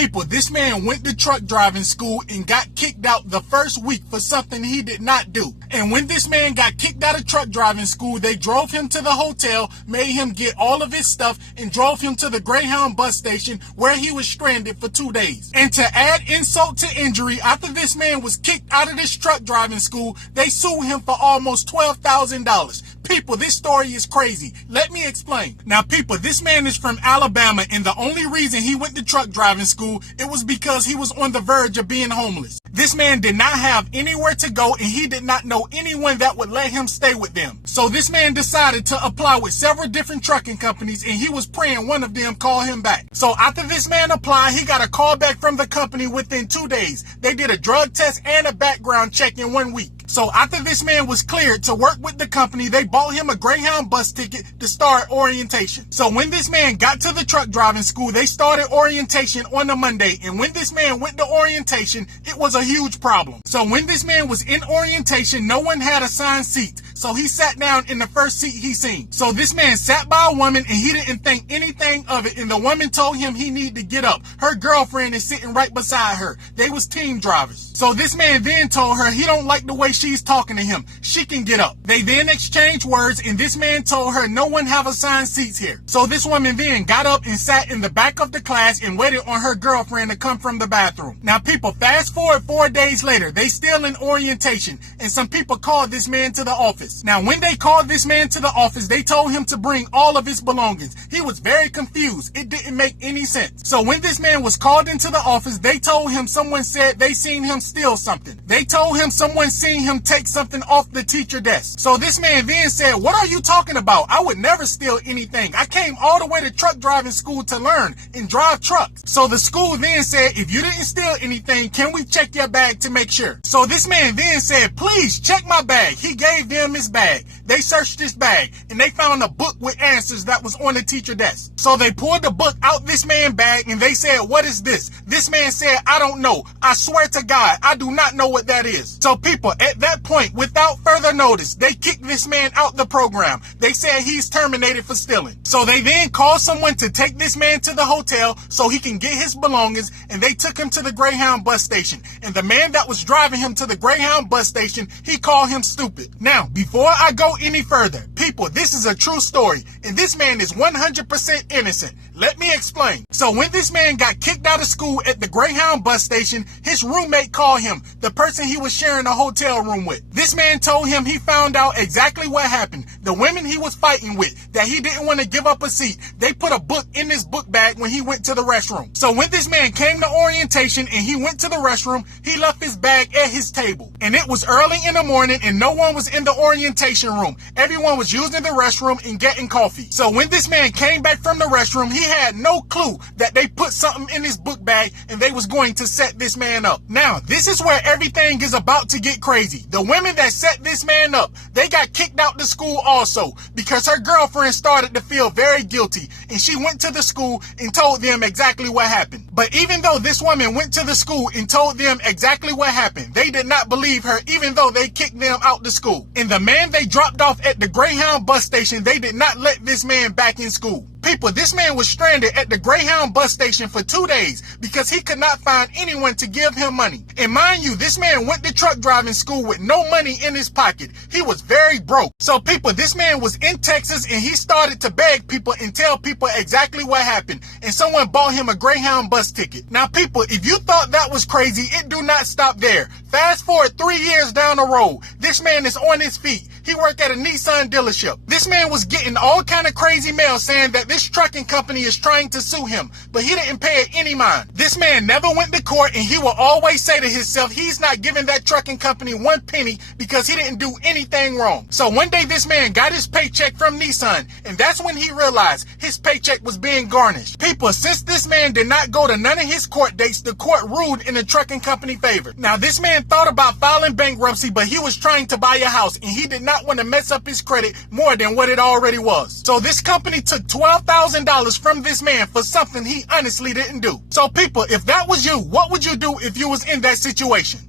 People, this man went to truck driving school and got kicked out the first week for something he did not do. And when this man got kicked out of truck driving school, they drove him to the hotel, made him get all of his stuff, and drove him to the Greyhound bus station where he was stranded for 2 days. And to add insult to injury, after this man was kicked out of this truck driving school, they sued him for almost $12,000. People, this story is crazy. Let me explain. Now, people, this man is from Alabama, and the only reason he went to truck driving school, it was because he was on the verge of being homeless. This man did not have anywhere to go, and he did not know anyone that would let him stay with them. So this man decided to apply with several different trucking companies, and he was praying one of them call him back. So after this man applied, he got a call back from the company within 2 days. They did a drug test and a background check in 1 week. So after this man was cleared to work with the company, they bought him a Greyhound bus ticket to start orientation. So when this man got to the truck driving school, they started orientation on a Monday. And when this man went to orientation, it was a huge problem. So when this man was in orientation, no one had assigned seats. So he sat down in the first seat he seen. So this man sat by a woman and he didn't think anything of it. And the woman told him he needed to get up. Her girlfriend is sitting right beside her. They was team drivers. So this man then told her he don't like the way she's talking to him. She can get up. They then exchanged words, and this man told her no one have assigned seats here. So this woman then got up and sat in the back of the class and waited on her girlfriend to come from the bathroom. Now, people, fast forward 4 days later, they still in orientation, and some people called this man to the office. Now, when they called this man to the office, they told him to bring all of his belongings. He was very confused. It didn't make any sense. So when this man was called into the office, they told him someone said they seen him steal something. They told him someone seen him take something off the teacher desk. So this man then said, "What are you talking about? I would never steal anything. I came all the way to truck driving school to learn and drive trucks." So the school then said, "If you didn't steal anything, can we check your bag to make sure?" So this man then said, "Please check my bag." He gave them his bag. They searched his bag and they found a book with answers that was on the teacher desk. So they pulled the book out this man's bag and they said, "What is this?" This man said, "I don't know. I swear to God, I do not know what that is." So people, at that point, without further notice, they kicked this man out the program. They said he's terminated for stealing. So they then called someone to take this man to the hotel so he can get his belongings, and they took him to the Greyhound bus station. And the man that was driving him to the Greyhound bus station, he called him stupid. Now, before I go any further, people, this is a true story, and this man is 100% innocent. Let me explain. So when this man got kicked out of school at the Greyhound bus station, his roommate called him, the person he was sharing a hotel room with. This man told him he found out exactly what happened. The women he was fighting with, that he didn't want to give up a seat, they put a book in his book bag when he went to the restroom. So when this man came to orientation and he went to the restroom, he left his bag at his table. And it was early in the morning and no one was in the orientation room. Everyone was using the restroom and getting coffee. So when this man came back from the restroom, he had no clue that they put something in his book bag and they was going to set this man up. Now, this is where everything is about to get crazy. The women that set this man up, they got kicked out the school also because her girlfriend started to feel very guilty, and she went to the school and told them exactly what happened. But even though this woman went to the school and told them exactly what happened, they did not believe her even though they kicked them out the school. And the man they dropped off at the Greyhound bus station, they did not let this man back in school. People, this man was stranded at the Greyhound bus station for 2 days because he could not find anyone to give him money. And mind you, this man went to truck driving school with no money in his pocket. He was very broke. So people, this man was in Texas and he started to beg people and tell people exactly what happened. And someone bought him a Greyhound bus ticket. Now people, if you thought that was crazy, it do not stop there. Fast forward 3 years down the road, this man is on his feet. He worked at a Nissan dealership. This man was getting all kind of crazy mail saying that this trucking company is trying to sue him, but he didn't pay it any mind. This man never went to court, and he will always say to himself he's not giving that trucking company 1 penny because he didn't do anything wrong. So one day this man got his paycheck from Nissan, and that's when he realized his paycheck was being garnished. People, since this man did not go to none of his court dates, the court ruled in the trucking company favor. Now this man thought about filing bankruptcy, but he was trying to buy a house, and he did not want to mess up his credit more than what it already was. So this company took $12,000 from this man for something he honestly didn't do. So people, if that was you, what would you do if you was in that situation?